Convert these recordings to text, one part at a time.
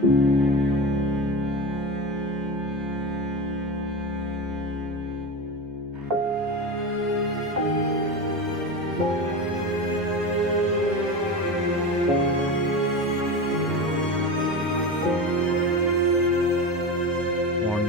Morning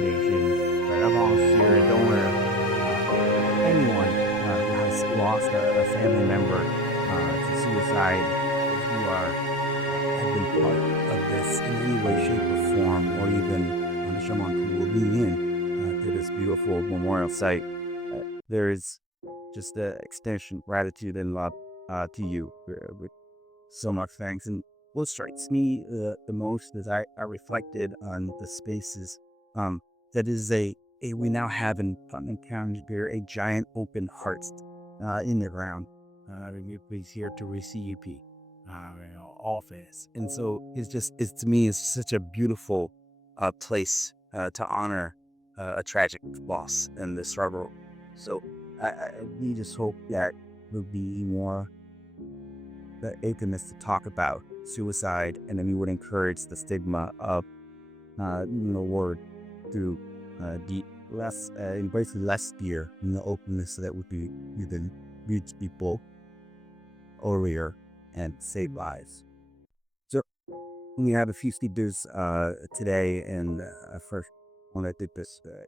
Nation, right? I'm all serious. Don't worry. Anyone who has lost a family member to suicide, if you have been part of this in any way, shape, or form, or even someone who will be in to this beautiful memorial site, there is just an extension of gratitude and love to you with so much thanks. And what strikes me the most as I reflected on the spaces that is we now have in Putnam County here a giant open heart in the ground. Everybody's here to receive all this, and so it's to me it's such a beautiful place to honor a tragic loss and the struggle. So we just hope that there'll be more the openness to talk about suicide, and then we would encourage the stigma of the word through the less, basically less fear and the openness so that we can reach people earlier and save lives. So we have a few speakers today, and first I want to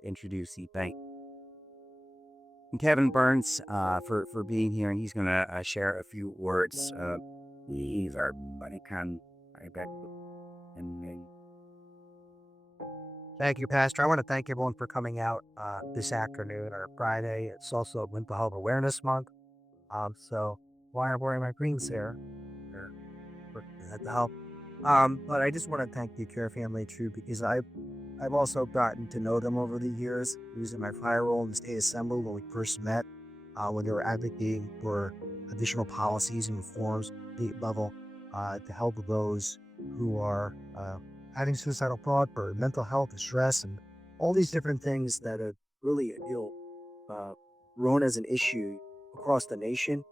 introduce thank Kevin Burns for being here, and he's going to share a few words. He's our buddy con back and Thank you, Pastor. I want to thank everyone for coming out this afternoon or Friday. It's also Mental Health Awareness Month. So why I'm wearing my greens there for that to help. But I just want to thank the Care family too, because I've also gotten to know them over the years using my fire role in the state assembly when we first met, when they were advocating for additional policies and reforms at the state level to help those who are having suicidal thought for mental health and stress and all these different things that are really uh, grown as an issue across the nation,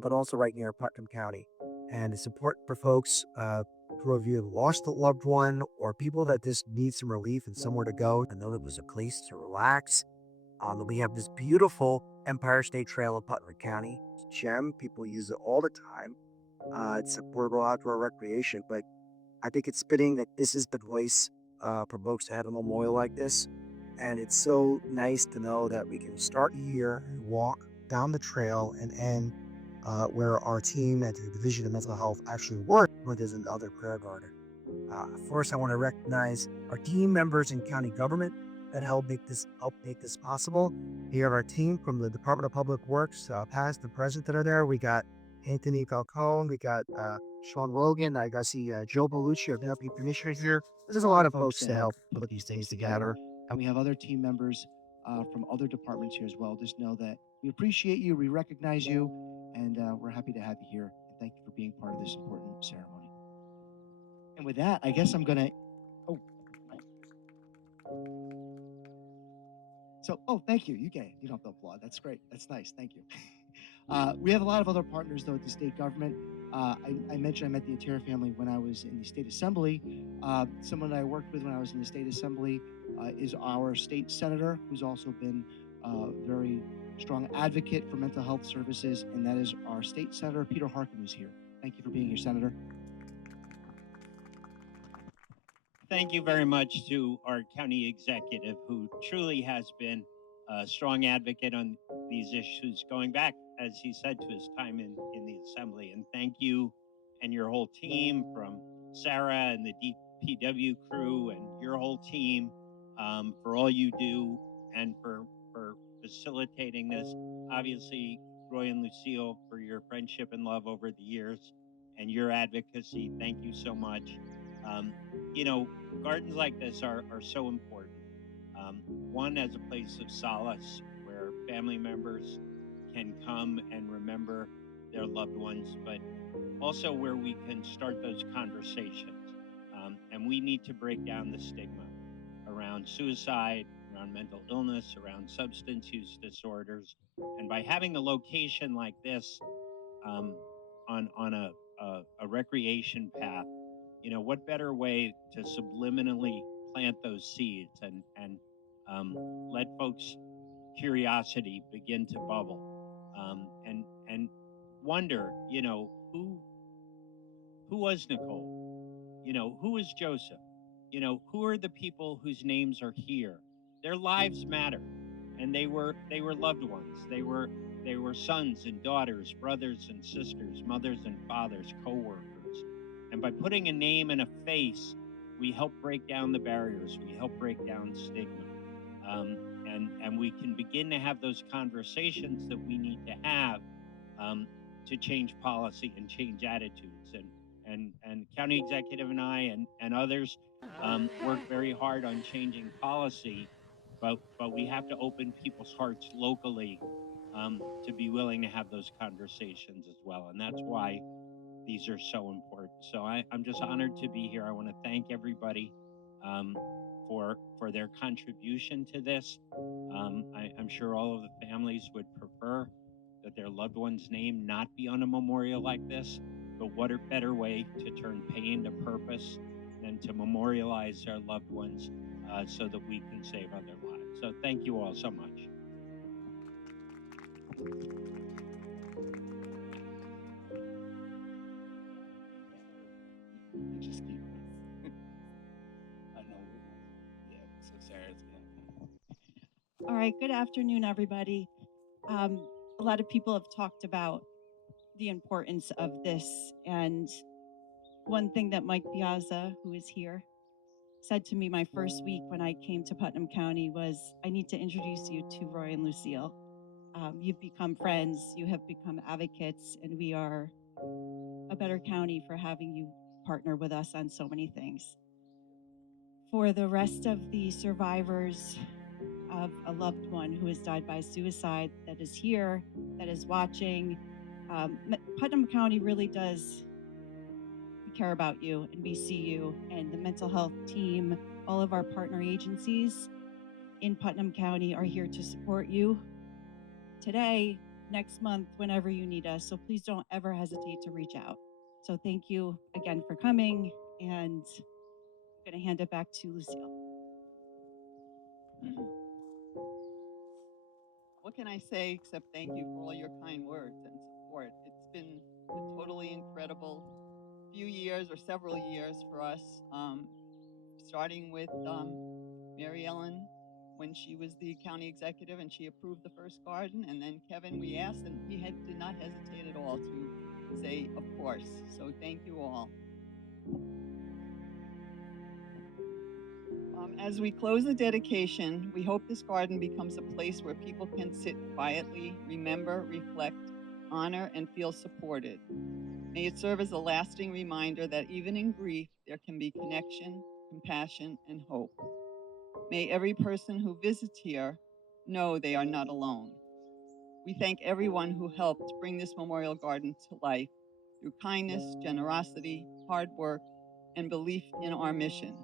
but also right here in Putnam County. And it's important for folks who have either lost a loved one or people that just need some relief and somewhere to go and know there was a place to relax. We have this beautiful Empire State Trail in Putnam County. It's a gem. People use it all the time. It's a portable outdoor recreation, but I think it's fitting that this is the place for folks to have a memorial like this. And it's so nice to know that we can start here and walk down the trail and end where our team at the Division of Mental Health actually work, which is another prayer garden. First, I want to recognize our team members in county government that help make this possible. We have our team from the Department of Public Works, past and present, that are there. We got Anthony Falcone, we got Sean Rogan, I got see Joe Bellucci, our deputy commissioner here. There's a lot of folks to help put these things together. And we have other team members from other departments here as well. Just know that we appreciate you, we recognize you, and we're happy to have you here. And thank you for being part of this important ceremony. And with that, I guess I'm gonna. Thank you. You don't have to applaud. That's great. That's nice. Thank you. We have a lot of other partners, though, at the state government. I mentioned I met the Atera family when I was in the state assembly. Someone that I worked with when I was in the state assembly is our state senator, who's also been a very strong advocate for mental health services, and that is our state senator, Peter Harkin, who's here. Thank you for being here, Senator. Thank you very much to our county executive, who truly has been a strong advocate on these issues going back, as he said, to his time in the assembly. And thank you and your whole team, from Sarah and the DPW crew and your whole team, for all you do and for facilitating this. Obviously, Roy and Lucille, for your friendship and love over the years and your advocacy. Thank you so much. Gardens like this are so important. One, as a place of solace where family members can come and remember their loved ones, but also where we can start those conversations. And we need to break down the stigma around suicide, around mental illness, around substance use disorders. And by having a location like this on a recreation path, You know, what better way to subliminally plant those seeds and let folks' curiosity begin to bubble, and wonder, you know, who was Nicole? You know, who is Joseph? You know, who are the people whose names are here? Their lives matter, and they were loved ones. They were sons and daughters, brothers and sisters, mothers and fathers, coworkers. And by putting a name and a face, we help break down the barriers. We help break down stigma, and we can begin to have those conversations that we need to have, um, to change policy and change attitudes. And county executive and I and others, work very hard on changing policy, but we have to open people's hearts locally, to be willing to have those conversations as well. And that's why these are so important. So I'm just honored to be here. I want to thank everybody, um, for their contribution to this. I'm sure all of the families would prefer that their loved one's name not be on a memorial like this, but what a better way to turn pain to purpose than to memorialize our loved ones, so that we can save other lives. So thank you all so much. Just keep. I know. Yeah, so Sarah's gonna. All right, good afternoon, everybody. A lot of people have talked about the importance of this, and one thing that Mike Piazza, who is here, said to me my first week when I came to Putnam County was, I need to introduce you to Roy and Lucille. You've become friends, you have become advocates, and we are a better county for having you partner with us on so many things. For the rest of the survivors of a loved one who has died by suicide that is here, that is watching, Putnam County really does care about you, and we see you, and the mental health team, all of our partner agencies in Putnam County are here to support you today, next month, whenever you need us. So please don't ever hesitate to reach out. So thank you again for coming, and I'm going to hand it back to Lucille. What can I say except thank you for all your kind words and support? It's been a totally incredible few years or several years for us, starting with Mary Ellen when she was the county executive and she approved the first garden, and then Kevin, we asked, and he did not hesitate at all to say, of course. So thank you all. As we close the dedication, we hope this garden becomes a place where people can sit quietly, remember, reflect, honor, and feel supported. May it serve as a lasting reminder that even in grief, there can be connection, compassion, and hope. May every person who visits here know they are not alone. We thank everyone who helped bring this memorial garden to life through kindness, generosity, hard work, and belief in our mission.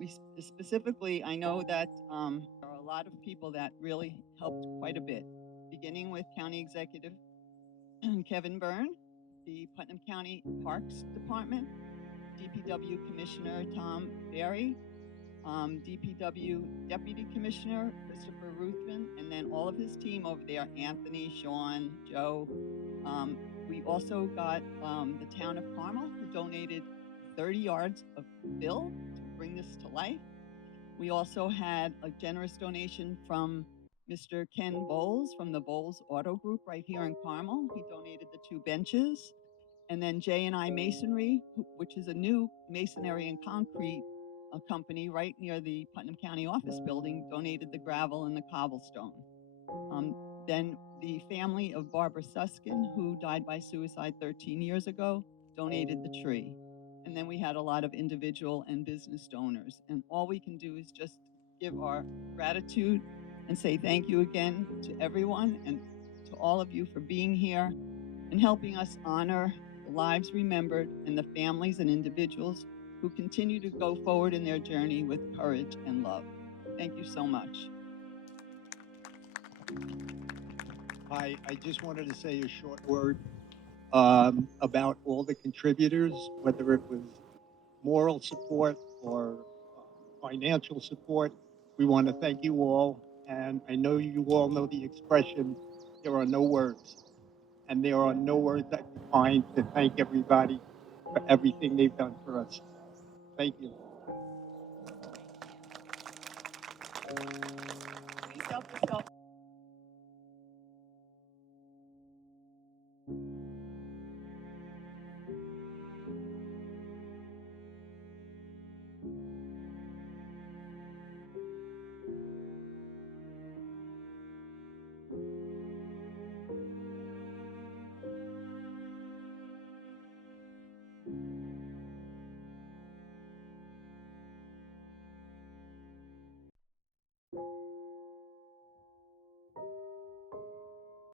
We specifically, I know that there are a lot of people that really helped quite a bit, beginning with County Executive Kevin Byrne, the Putnam County Parks Department, DPW Commissioner Tom Berry, DPW Deputy Commissioner Christopher Ruthven, and then all of his team over there, Anthony, Sean, Joe. We also got the town of Carmel, who donated 30 yards of fill to bring this to life. We also had a generous donation from Mr. Ken Bowles from the Bowles Auto Group right here in Carmel. He donated the 2 benches. And then J&I Masonry, which is a new masonry and concrete company right near the Putnam County office building, donated the gravel and the cobblestone. Then the family of Barbara Suskin, who died by suicide 13 years ago, donated the tree. And then we had a lot of individual and business donors. And all we can do is just give our gratitude and say thank you again to everyone and to all of you for being here and helping us honor the lives remembered and the families and individuals who continue to go forward in their journey with courage and love. Thank you so much. I just wanted to say a short word about all the contributors, whether it was moral support or financial support. We want to thank you all. And I know you all know the expression, there are no words. And there are no words I can find to thank everybody for everything they've done for us. Thank you. Please help yourself.